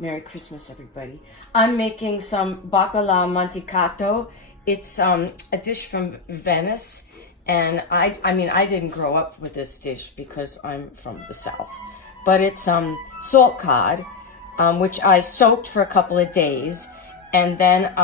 Merry Christmas, everybody. I'm making some Baccala Mantecato. It's a dish from Venice, and I mean, I didn't grow up with this dish because I'm from the South, but it's salt cod, which I soaked for a couple of days, and then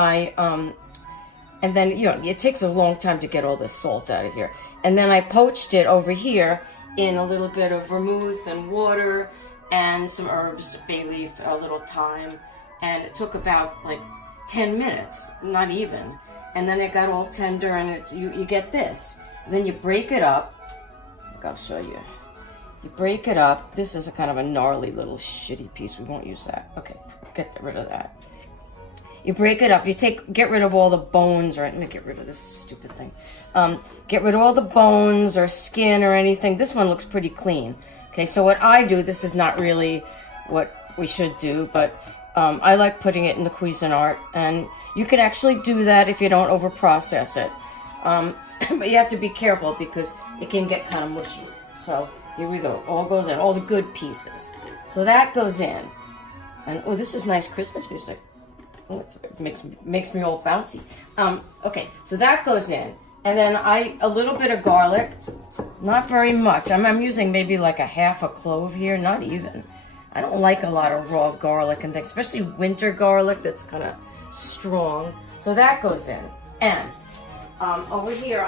you know, it takes a long time to get all the salt out of here, and then I poached it over here in a little bit of vermouth and water and some herbs, bay leaf, a little thyme, and it took about like 10 minutes, not even. And then it got all tender, and you get this. And then you break it up. Look, I'll show you. You break it up. This is a kind of a gnarly little shitty piece. We won't use that. Okay, get rid of that. You break it up. Get rid of all the bones, or let me get rid of this stupid thing. Get rid of all the bones or skin or anything. This one looks pretty clean. Okay, so what I do, this is not really what we should do, but I like putting it in the Cuisinart, and you can actually do that if you don't over-process it. But you have to be careful because it can get kind of mushy. So here we go. All goes in, all the good pieces. So that goes in. And oh, this is nice Christmas music. Oh, it makes me all bouncy. Okay, so that goes in. And then a little bit of garlic. Not very much. I'm using maybe like a half a clove here, not even. I don't like a lot of raw garlic and things, especially winter garlic that's kind of strong. So that goes in. And over here,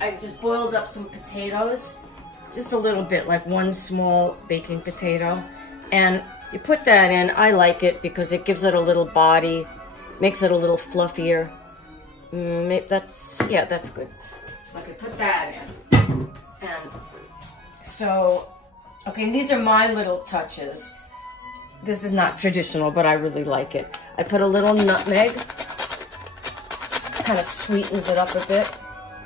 I just boiled up some potatoes, just a little bit, like one small baking potato. And you put that in. I like it because it gives it a little body, makes it a little fluffier. That's good. So I could put that in. And so, okay, these are my little touches. This is not traditional, but I really like it. I put a little nutmeg. Kind of sweetens it up a bit.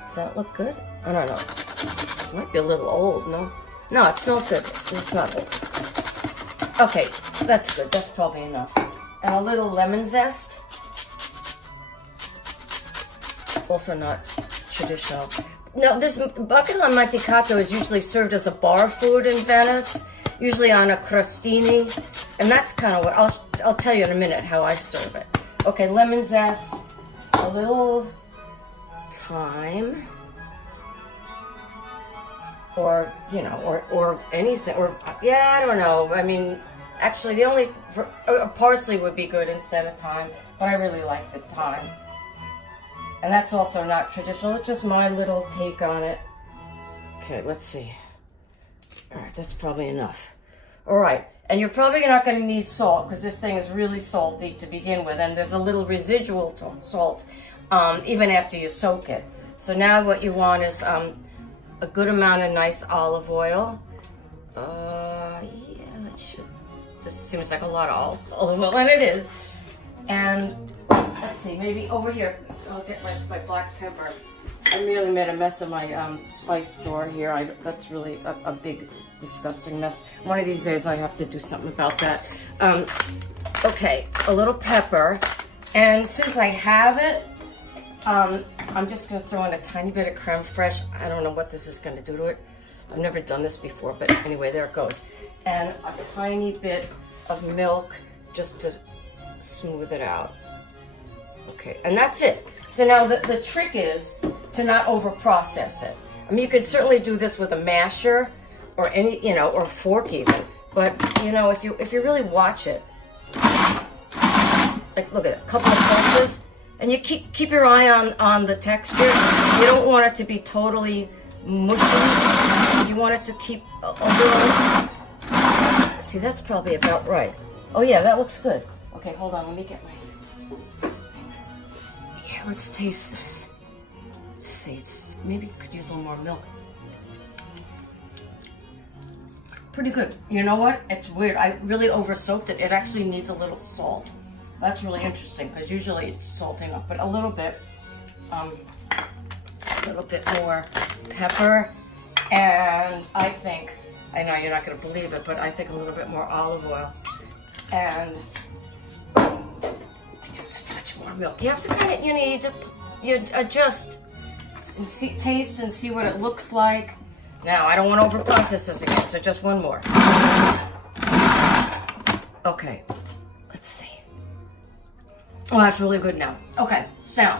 Does that look good? I don't know. This might be a little old, no? No, it smells good. It's not old. Okay, that's good. That's probably enough. And a little lemon zest. Also not traditional. No, this Baccala Mantecato is usually served as a bar food in Venice, usually on a crostini, and that's kind of what I'll tell you in a minute how I serve it. Okay, lemon zest, a little thyme, or you know, or anything, or yeah, I don't know. I mean, actually, parsley would be good instead of thyme, but I really like the thyme. And that's also not traditional. It's just my little take on it. Okay, let's see. All right, that's probably enough. All right, and you're probably not going to need salt because this thing is really salty to begin with, and there's a little residual salt even after you soak it. So now what you want is a good amount of nice olive oil. Yeah, it should. This seems like a lot of olive oil, and it is. And let's see, maybe over here, so I'll get my black pepper. I really made a mess of my spice drawer here. That's really a big, disgusting mess. One of these days I have to do something about that. Okay, a little pepper. And since I have it, I'm just going to throw in a tiny bit of creme fraiche. I don't know what this is going to do to it. I've never done this before, but anyway, there it goes. And a tiny bit of milk just to smooth it out. Okay, and that's it. So now the trick is to not over process it. I mean, you could certainly do this with a masher or any, you know, or fork even. But you know, if you really watch it, like look at it, a couple of pulses, and you keep your eye on the texture. You don't want it to be totally mushy. You want it to keep a little. See, that's probably about right. Oh yeah, that looks good. Okay, hold on. Let me get my. Yeah, let's taste this. Let's see. Maybe could use a little more milk. Pretty good. You know what? It's weird. I really over-soaked it. It actually needs a little salt. That's really interesting because usually it's salty enough, but a little bit more pepper, and I know you're not going to believe it, but I think a little bit more olive oil, and just a touch more milk. You have to kind of, you adjust and taste and see what it looks like. Now, I don't want to over-process this again, so just one more. Okay, let's see. Oh, that's really good now. Okay, so